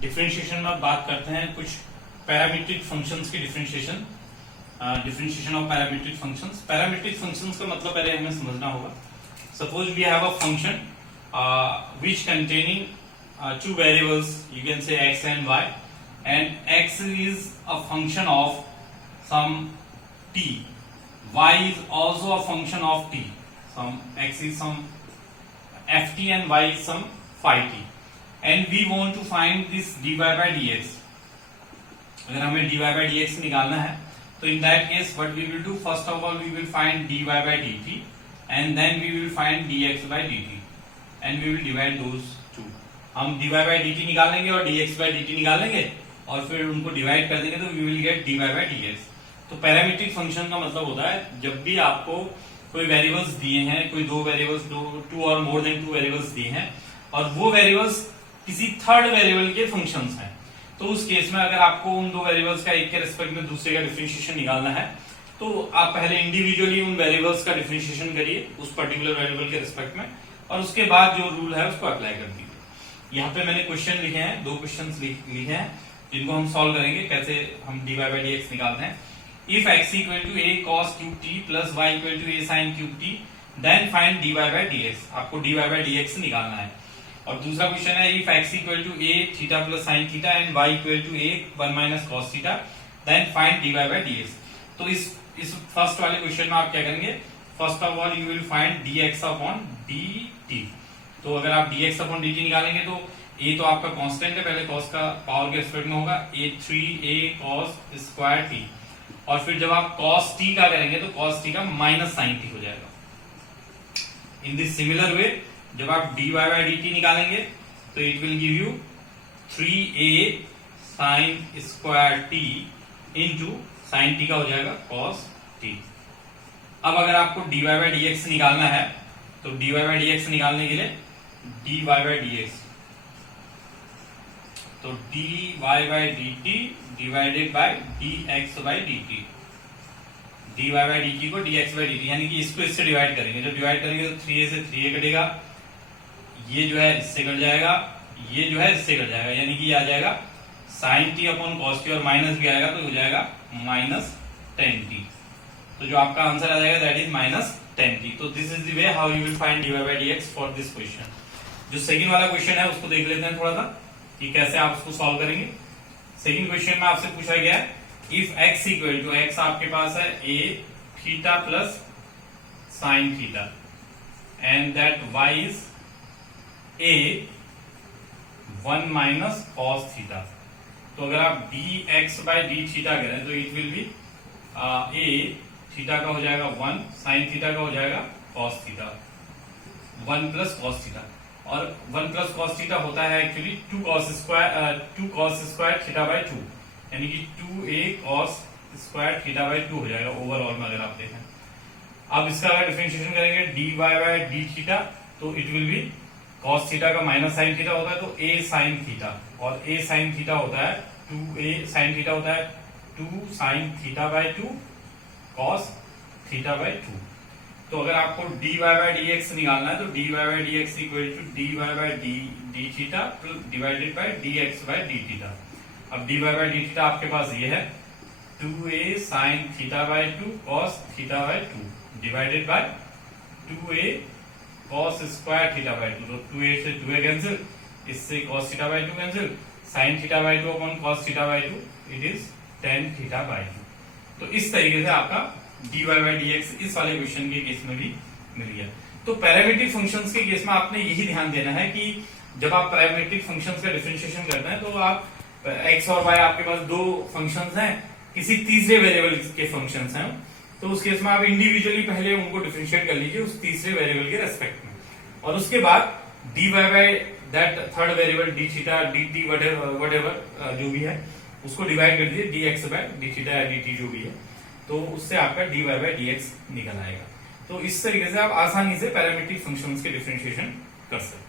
Differentiation में बात करते हैं कुछ पैरामीट्रिक फंक्शंस की differentiation of parametric functions. Parametric functions का मतलब पहले हमें समझना होगा। Suppose we have a function which containing two variables, you can say x and y, and x is a function of some t, y is also a function of t, some x is some ft and y is some phi t, and we want to find this dy by dx. अगर हमें dy by dx निकालना है तो in that case what we will do, first of all we will find dy by dt and then we will find dx by dt and we will divide those two. हम dy by dt निकालेंगे और dx by dt निकालेंगे और फिर उनको divide कर देंगे तो we will get dy by dx. तो पैरामीट्रिक फंक्शन का मतलब होता है जब भी आपको कोई वेरिएबल्स दिए हैं, कोई दो वेरिएबल्स, टू और मोर देन टू वेरिएबल्स दिए हैं और वो वेरिएबल्स किसी थर्ड वेरिएबल के फंक्शंस हैं, तो उस केस में अगर आपको उन दो वेरिएबल्स का एक के रिस्पेक्ट में दूसरे का डिफरेंशिएशन निकालना है तो आप पहले इंडिविजुअली उन वेरिएबल्स का डिफरेंशिएशन करिए उस पर्टिकुलर वेरिएबल के रिस्पेक्ट में और उसके बाद जो रूल है उसको अप्लाई कर दीजिए। यहाँ पे मैंने क्वेश्चन लिखे हैं, दो क्वेश्चंस लिखे हैं जिनको हम सॉल्व करेंगे कैसे हम dy by dx निकालते हैं। If x equal to a cos क्यूब t plus y equal to a sin cube t then find dy by dx। आपको dy by dx निकालना है। और दूसरा क्वेश्चन है if x equal to a theta plus sin theta and y equal to a 1 minus cos theta then find dy by dx। तो इस first वाले question में आप क्या करेंगे, first of all you will find dx upon dt। तो अगर आप dx अपॉन dt निकालेंगे तो a तो आपका कांस्टेंट है, पहले cos का पावर के रिस्पेक्ट में होगा a3a cos स्क्वायर t और फिर जब आप cos t का करेंगे तो cos t का माइनस sin t हो जाएगा। इन दिस सिमिलर वे जब आप dy by dt निकालेंगे तो it will give you 3a sin square t into sin t का हो जाएगा cos t। अब अगर आपको dy by dx निकालना है तो dy by dx निकालने के लिए dy by dx, तो dy by dt divided by dx by dt, dy by dt को dx by dt यानी कि इसको इससे डिवाइड करेंगे। जब डिवाइड करेंगे तो 3a से 3a कटेगा, ये जो है इससे कट जाएगा, ये जो है इससे कट जाएगा, यानी कि ये आ जाएगा sin t upon cos t और माइनस भी आएगा तो हो जाएगा माइनस 10t। तो जो आपका आंसर आ जाएगा दैट इज माइनस 10t। तो this is the way how you will find dy by dx for this question. जो सेकंड वाला क्वेश्चन है उसको देख लेते हैं थोड़ा सा कि कैसे आप उसको सॉल्व करेंगे। सेकंड क्वेश्चन में आपसे पूछा गया है if x equal to x आपके पास है a theta plus sin theta and that y is a 1 minus cos theta. तो अगर आप dx by d थीटा करें तो it will be a theta का हो जाएगा 1, sin थीटा का हो जाएगा cos theta, 1 plus cos theta और 1 प्लस cos थीटा होता है actually 2 cos square theta by 2 यानी कि 2a cos square theta by 2 हो जाएगा ओवरऑल में अगर आप देखें। अब इसका अगर डिफरेंशिएशन करेंगे dy by d थीटा तो it will B cos theta का माइनस sin थीटा होता है तो a sin थीटा और a sin थीटा होता है 2a sin थीटा होता है 2 sin theta by 2 cos theta by 2। तो अगर आपको dy by dx निकालना है तो dy by dx equal to dy by d theta divided by dx by d theta. अब dy by d थीटा आपके पास ये है 2a sin theta by 2 cos theta by 2 divided by 2a cos square theta by 2। तो 2a से 2a cancel, इससे cos theta by 2 cancel, sin theta by 2 upon cos theta by 2 it is tan theta by 2। तो इस तरीके से आपका dy by dx इस वाले क्वेश्चन के केस में भी मिल गया। तो पैरामीट्रिक फंक्शंस के केस में आपने यही ध्यान देना है कि जब आप पैरामीट्रिक फंक्शंस का डिफरेंशिएशन करते हैं तो आप x और y आपके पास दो फंक्शंस हैं, किसी तीसरे वेरिएबल के फंक्शंस हैं, तो उस केस में आप इंडिविजुअली पहले उनको डिफरेंशिएट कर लीजिए उस तीसरे वेरिएबल के रेस्पेक्ट में और उसके बाद dy by that third variable d theta dt whatever जो भी है उसको डिवाइड कर दीजिए dx by d थीटा या dt जो भी है, तो उससे आपका dy by dx निकल आएगा। तो इस तरीके से आप आसानी से पैरामीट्रिक फंक्शंस के डिफरेंशिएशन कर सकते हैं।